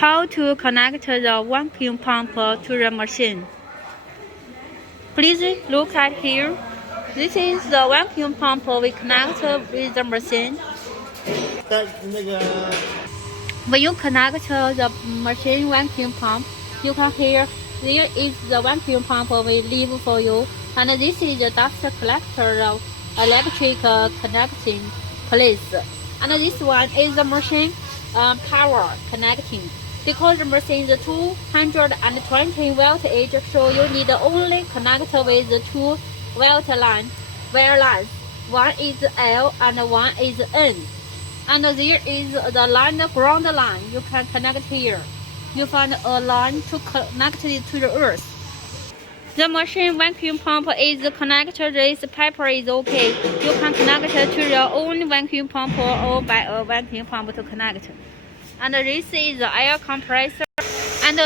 How to connect the vacuum pump to the machine. Please look at here. This is the vacuum pump we connect with the machine. When you connect the machine vacuum pump, you can hear there is the vacuum pump we leave for you, and this is the dust collector of electric connecting place. And this one is the machine power connecting. Because the machine is 220 voltage, so you need only connect with two wire lines. One is L and one is N. And there is the line, ground line. You can connect here. You find a line to connect it to the earth. The machine vacuum pump is connected. This paper is okay. You can connect to your own vacuum pump or buy a vacuum pump to connect. And this is the air compressor. And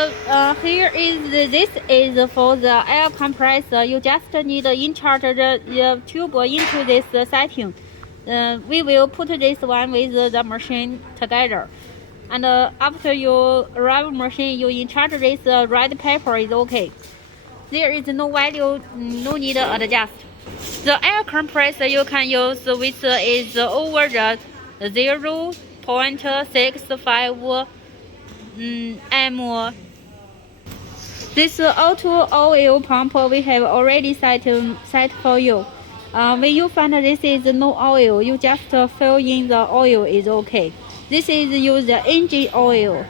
here is this is for the air compressor. You just need to insert the tube into this setting. We will put this one with the machine together. And after you arrive machine, you insert this red paper is okay. There is no value, no need to adjust. The air compressor you can use with is over the 0.65 m. This auto oil pump we have already set for you. When you find this is no oil, you just fill in the oil is okay. This is use the engine oil.